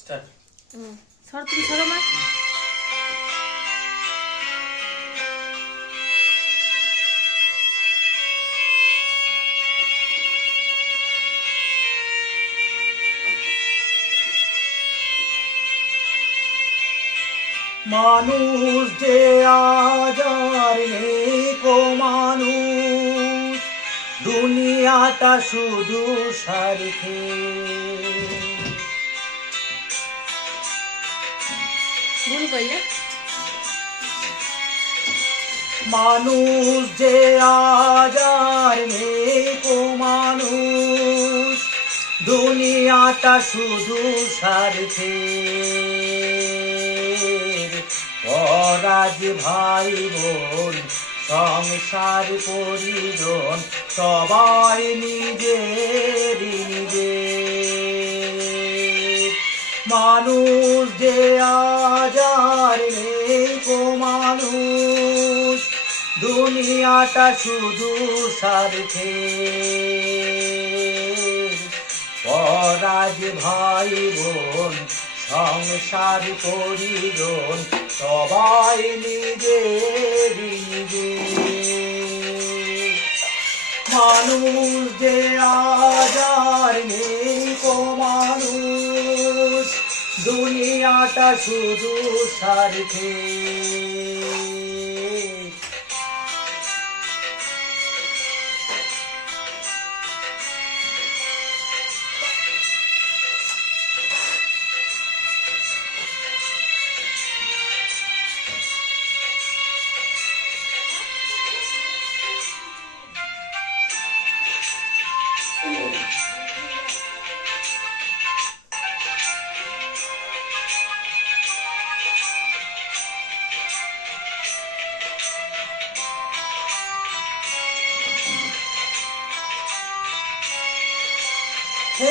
Start. সর তুমি সরো মা। মানুষ যে আজার নেই কো মানুষ, দুনিয়াটা শুধু স্বার্থে। ভুল করলে। মানুষ যে আজার নেই কো মানুষ, দুনিয়াটা শুধু স্বার্থে। পরাজ ভাই বোন সংসার পরিজন সবাই নিজের নিজের। মানুষ যে আজার নেই কো মানুষ, দুনিয়াটা শুধু স্বার্থে। পরাজ ভাই বোন সংসার পরিজন সবাই নিজের নিজের। মানুষ যে আজার নেই কো মানুষ, দুনিয়াটা শুধু স্বার্থে।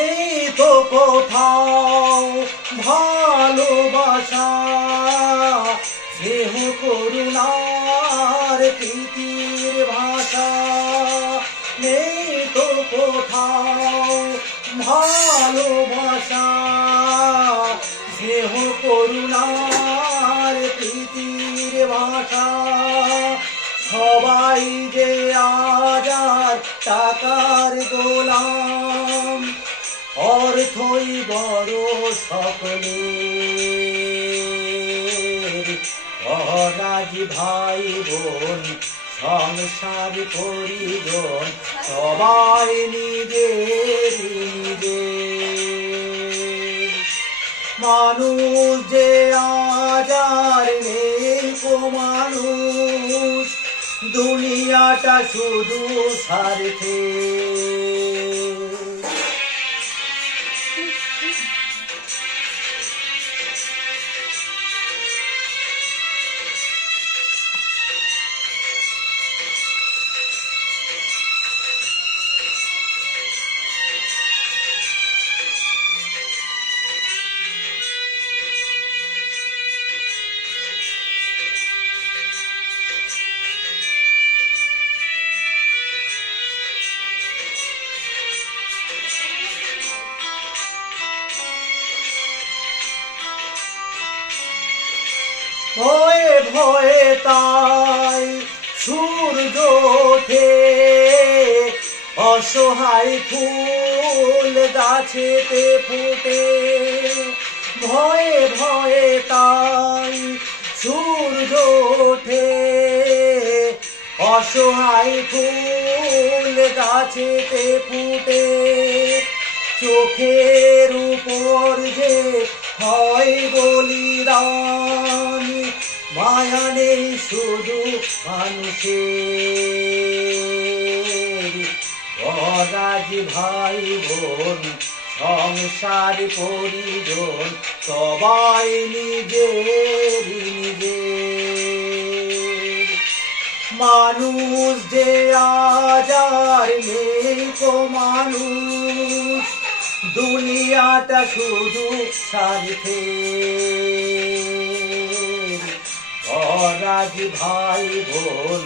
এই তো কোথাও ভালোবাসা, স্নেহ করুণার প্রীতির ভাষা। নেই তো কোথাও ভালোবাসা, স্নেহ করুণার প্রীতির ভাষা। সবাই যে আজার টাকার গোলাম, অর্থই বড় সকলের। পরাজ ভাই বোন সংসার পরিজন সবাই নিজের নিজের। মানুষ যে আজার নেই কো মানুষ, দুনিয়াটা শুধু স্বার্থে। ভয়ে ভয়ে তাই সূর্য ওঠে, অসহায় ফুল গাছেতে ফোটে। ভয়ে ভয়ে তাই সূর্য ওঠে, অসহায় ফুল গাছেতে ফুটে। চোখের উপর যে হয় বলিদান, মায়া নেই শুধু মানুষের। পরাজ ভাই বোন সংসার পরিজন সবাই নিজের নিজের। মানুষ যে আজার নেই কো মানুষ, দুনিয়াটা শুধু স্বার্থে। পরাজ ভাই বোন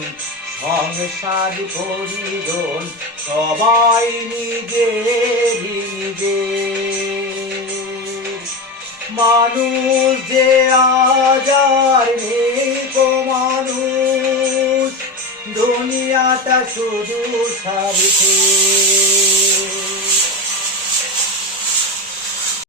সংসার পরিজন সবাই নিজের নিজের। মানুষ যে আজ আর নেই গো মানুষ, দুনিয়াটা শুধু স্বার্থে।